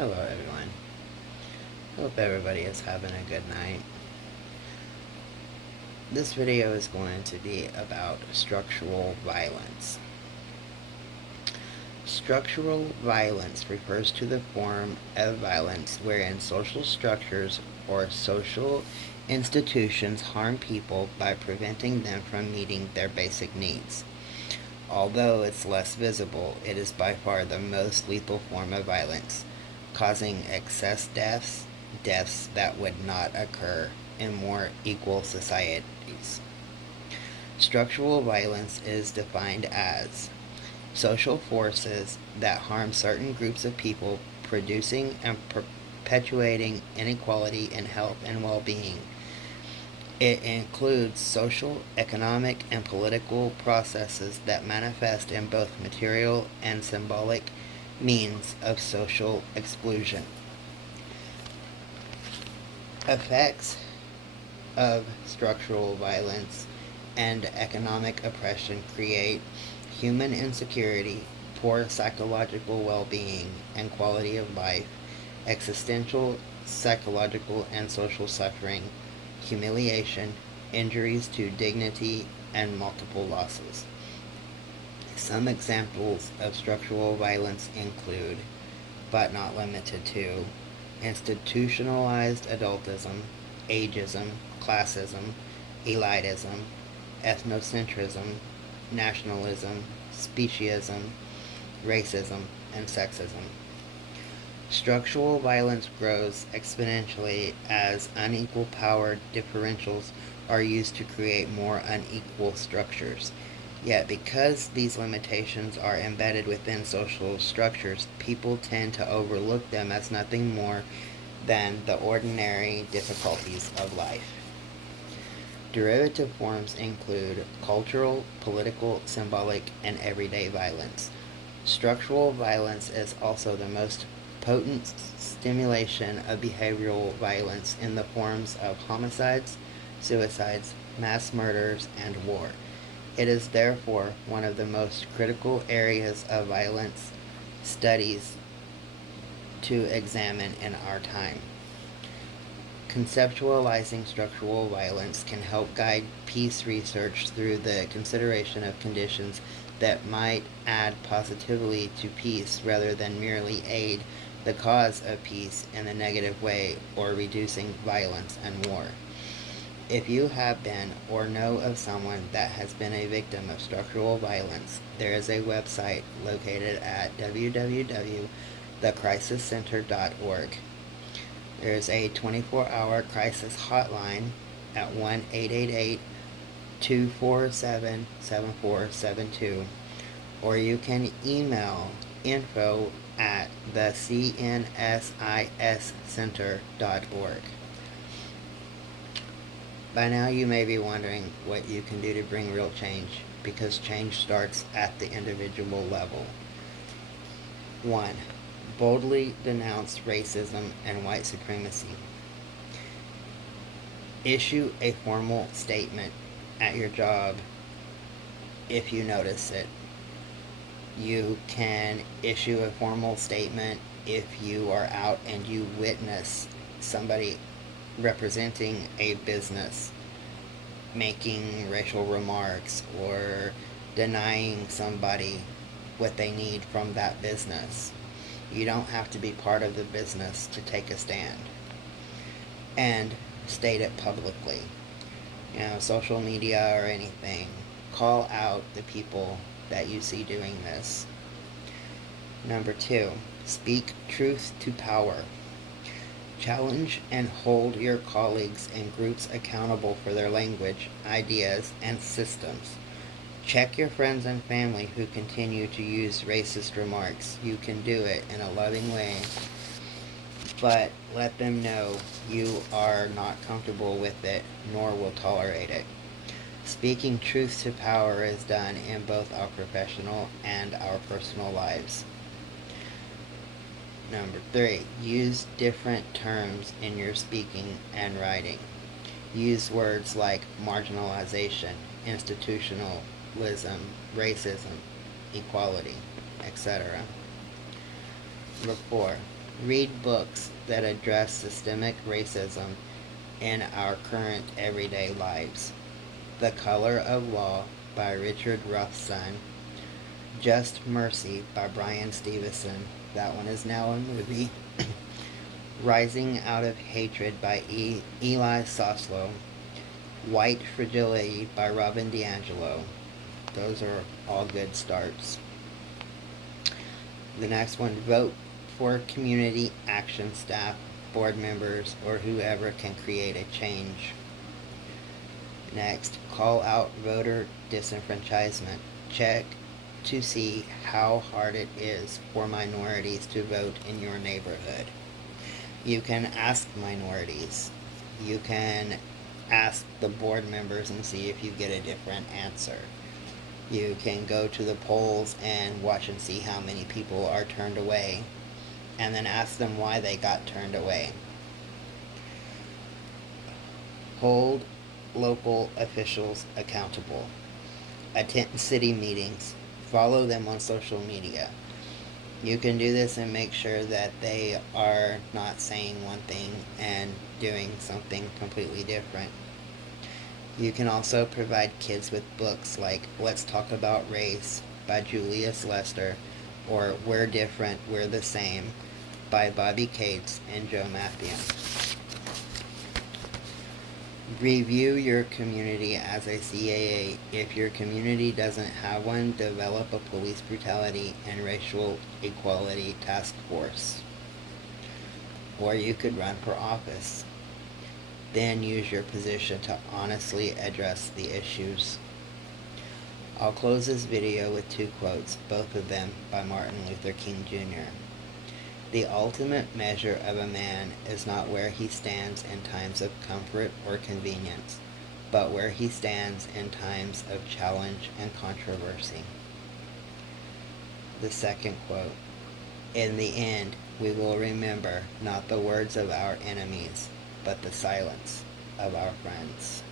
Hello, everyone. Hope everybody is having a good night. This video is going to be about structural violence. Structural violence refers to the form of violence wherein social structures or social institutions harm people by preventing them from meeting their basic needs. Although it's less visible, it is by far the most lethal form of violence, causing excess deaths that would not occur in more equal societies. Structural violence is defined as social forces that harm certain groups of people, producing and perpetuating inequality in health and well-being. It includes social, economic, and political processes that manifest in both material and symbolic means of social exclusion. Effects of structural violence and economic oppression create human insecurity, poor psychological well-being and quality of life, existential, psychological, and social suffering, humiliation, injuries to dignity, and multiple losses. Some examples of structural violence include, but not limited to, institutionalized adultism, ageism, classism, elitism, ethnocentrism, nationalism, speciesism, racism, and sexism. Structural violence grows exponentially as unequal power differentials are used to create more unequal structures. Yet, because these limitations are embedded within social structures, people tend to overlook them as nothing more than the ordinary difficulties of life. Derivative forms include cultural, political, symbolic, and everyday violence. Structural violence is also the most potent stimulation of behavioral violence in the forms of homicides, suicides, mass murders, and war. It is therefore one of the most critical areas of violence studies to examine in our time. Conceptualizing structural violence can help guide peace research through the consideration of conditions that might add positively to peace rather than merely aid the cause of peace in a negative way or reducing violence and war. If you have been or know of someone that has been a victim of structural violence, there is a website located at www.thecrisiscenter.org. There is a 24-hour crisis hotline at 1-888-247-7472, or you can email info@thecnsiscenter.org. By now you may be wondering what you can do to bring real change, because change starts at the individual level. 1. Boldly denounce racism and white supremacy. Issue a formal statement at your job if you notice it. You can issue a formal statement if you are out and you witness somebody representing a business making racial remarks or denying somebody what they need from that business. You don't have to be part of the business to take a stand. And state it publicly. Social media or anything. Call out the people that you see doing this. Number 2, speak truth to power. Challenge and hold your colleagues and groups accountable for their language, ideas, and systems. Check your friends and family who continue to use racist remarks. You can do it in a loving way, but let them know you are not comfortable with it, nor will tolerate it. Speaking truth to power is done in both our professional and our personal lives. Number 3, use different terms in your speaking and writing. Use words like marginalization, institutionalism, racism, equality, etc. Number 4, Read books that address systemic racism in our current everyday lives. The Color of Law by Richard Rothstein. Just Mercy by Bryan Stevenson. That one is now a movie. Rising Out of Hatred by Eli Soslow. White Fragility by Robin DiAngelo. Those are all good starts. The next one, Vote for Community Action Staff, board members, or whoever can create a change. Next, Call Out Voter Disenfranchisement. Check to see how hard it is for minorities to vote in your neighborhood. You can ask minorities. You can ask the board members and see if you get a different answer. You can go to the polls and watch and see how many people are turned away, and then ask them why they got turned away. Hold local officials accountable. Attend city meetings. Follow them on social media. You can do this and make sure that they are not saying one thing and doing something completely different. You can also provide kids with books like Let's Talk About Race by Julius Lester, or We're Different, We're the Same by Bobby Cates and Joe Matthew. Review your community as a CAA. If your community doesn't have one, develop a police brutality and racial equality task force. Or you could run for office. Then use your position to honestly address the issues. I'll close this video with two quotes, both of them by Martin Luther King Jr. The ultimate measure of a man is not where he stands in times of comfort or convenience, but where he stands in times of challenge and controversy. The second quote, in the end, we will remember not the words of our enemies, but the silence of our friends.